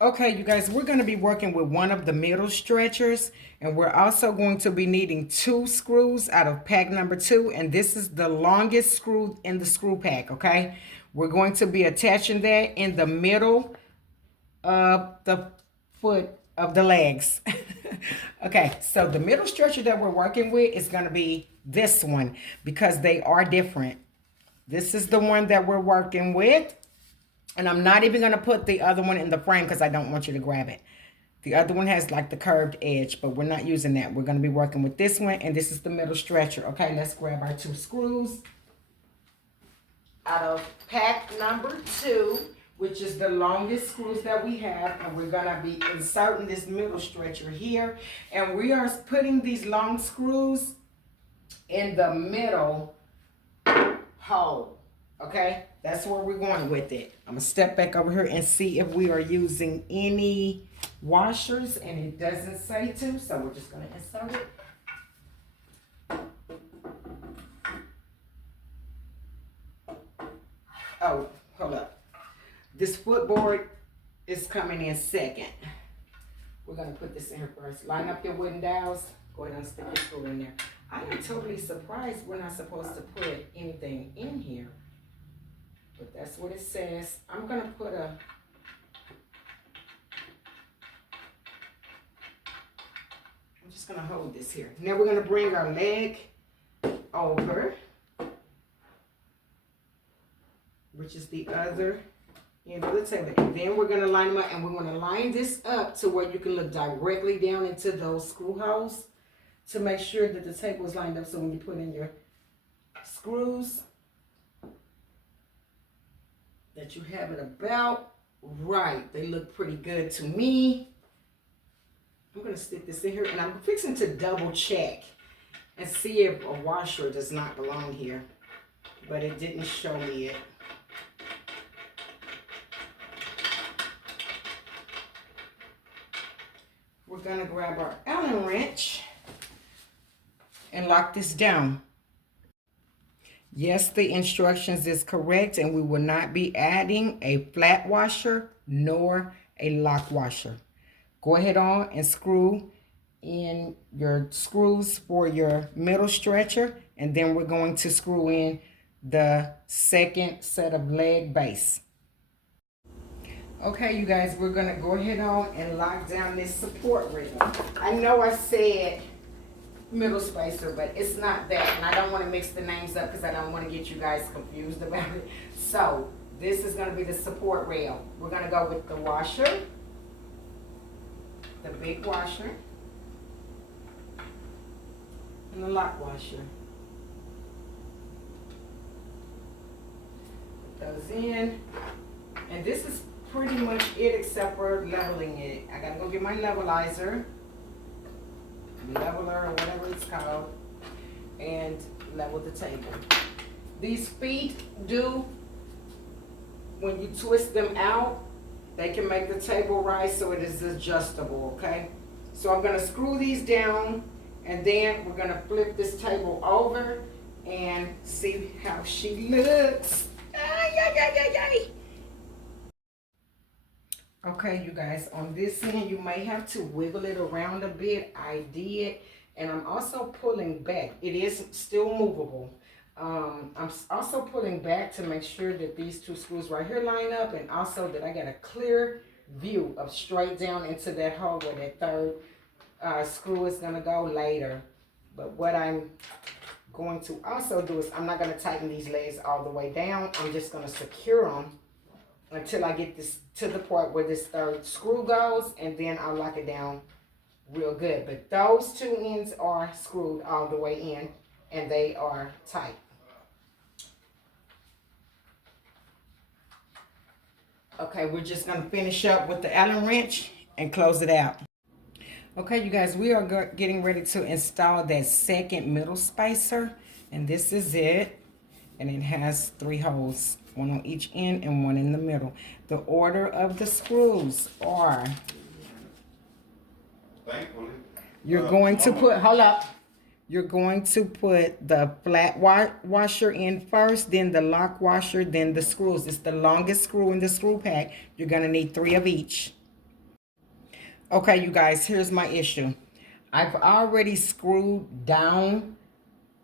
Okay, you guys, we're going to be working with one of the middle stretchers, and we're also going to be needing 2 screws out of pack number 2, and this is the longest screw in the screw pack, okay? We're going to be attaching that in the middle of the foot of the legs. Okay, so the middle stretcher that we're working with is going to be this one because they are different. This is the one that we're working with. And I'm not even going to put the other one in the frame because I don't want you to grab it. The other one has like the curved edge, but we're not using that. We're going to be working with this one, and this is the middle stretcher. Okay, let's grab our 2 screws out of pack number 2, which is the longest screws that we have, and we're going to be inserting this middle stretcher here. And we are putting these long screws in the middle hole. Okay, that's where we're going with it. I'm gonna step back over here and see if we are using any washers, and it doesn't say to, so we're just gonna insert it. Oh, hold up. This footboard is coming in second. We're gonna put this in here first. Line up your wooden dowels. Go ahead and stick your screw in there. I am totally surprised we're not supposed to put anything in here. But that's what it says. I'm going to put I'm just going to hold this here. Now we're going to bring our leg over, which is the other end of the table. And then we're going to line them up, and we're going to line this up to where you can look directly down into those screw holes to make sure that the table is lined up. So when you put in your screws, that you have it about right. They look pretty good to me. I'm going to stick this in here, and I'm fixing to double check and see if a washer does not belong here, but it didn't show me it. We're going to grab our Allen wrench and lock this down. Yes, the instructions is correct, and we will not be adding a flat washer nor a lock washer. Go ahead on and screw in your screws for your middle stretcher, and then we're going to screw in the second set of leg base. Okay, you guys, we're going to go ahead on and lock down this support rail. I know I said middle spacer, but it's not that, and I don't want to mix the names up because I don't want to get you guys confused about it. So this is going to be the support rail. We're going to go with the washer, the big washer, and the lock washer. Put those in, and this is pretty much it except for leveling it. I gotta go get my leveler or whatever it's called, and level the table. These feet do, when you twist them out, they can make the table rise so it is adjustable, okay? So I'm gonna screw these down, and then we're gonna flip this table over and see how she looks. Ay, ay, ay, ay, ay. Okay, you guys, on this end, you may have to wiggle it around a bit. I did, and I'm also pulling back. It is still movable. I'm also pulling back to make sure that these 2 screws right here line up, and also that I got a clear view of straight down into that hole where that third screw is going to go later. But what I'm going to also do is I'm not going to tighten these legs all the way down. I'm just going to secure them until I get this to the part where this third screw goes, and then I'll lock it down real good. But those 2 ends are screwed all the way in, and they are tight. Okay, we're just going to finish up with the Allen wrench and close it out. Okay, you guys, we are getting ready to install that second middle spacer, and this is it. And it has 3 holes, 1 on each end and 1 in the middle. The order of the screws are, Thankfully, you're going to put, hold up, you're going to put the flat washer in first, then the lock washer, then the screws. It's the longest screw in the screw pack. You're going to need 3 of each. Okay, you guys, here's my issue. I've already screwed down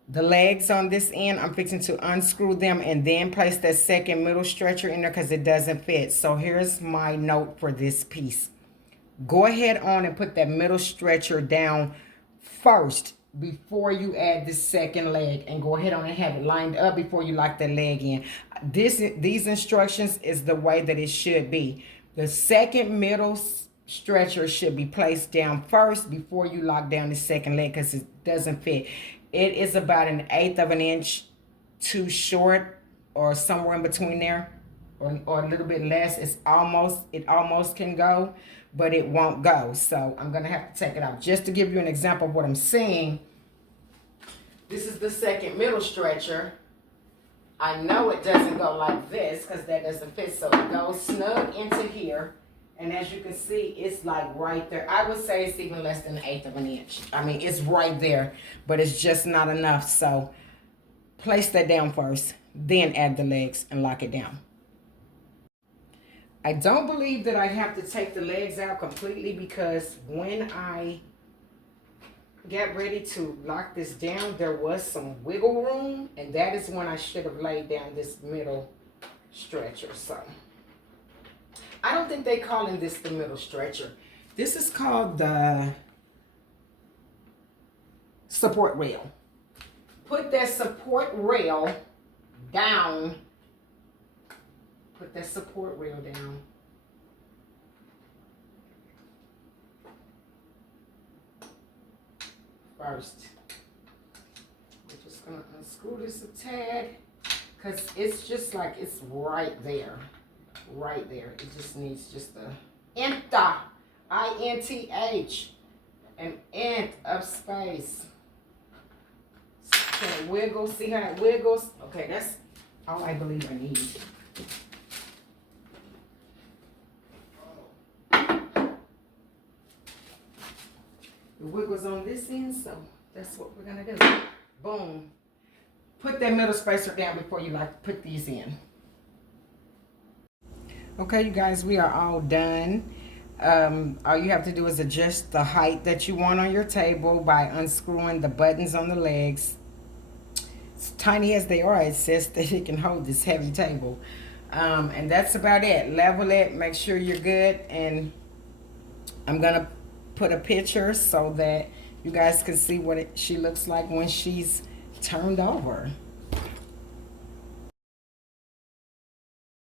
the legs on this end. I'm fixing to unscrew them and then place that second middle stretcher in there because it doesn't fit. So here's my note for this piece. Go ahead on and put that middle stretcher down first before you add the second leg, and go ahead on and have it lined up before you lock the leg in. These instructions is the way that it should be. The second middle stretcher should be placed down first before you lock down the second leg because it doesn't fit. It is about 1/8 of an inch too short or somewhere in between there, or a little bit less. It almost can go, but it won't go. So I'm gonna have to take it out. Just to give you an example of what I'm saying, this is the second middle stretcher. I know it doesn't go like this because that doesn't fit, so it goes snug into here. And as you can see, it's like right there. I would say it's even less than 1/8 of an inch. I mean, it's right there, but it's just not enough. So place that down first, then add the legs and lock it down. I don't believe that I have to take the legs out completely, because when I got ready to lock this down, there was some wiggle room, and that is when I should have laid down this middle stretcher. So I don't think they calling this the middle stretcher. This is called the support rail. Put that support rail down. Put that support rail down. First. We're just gonna unscrew this a tad, because it's just like it's right there. Right there. It just needs just a enter. I-N-T-H. An int of space. Can it wiggle? See how it wiggles? Okay, that's all I believe I need. The wiggles on this end, so that's what we're gonna do. Boom. Put that middle spacer down before you put these in. Okay, you guys, we are all done. All you have to do is adjust the height that you want on your table by unscrewing the buttons on the legs. As tiny as they are, it says that it can hold this heavy table. And that's about it. Level it, make sure you're good, and I'm gonna put a picture so that you guys can see what she looks like when she's turned over.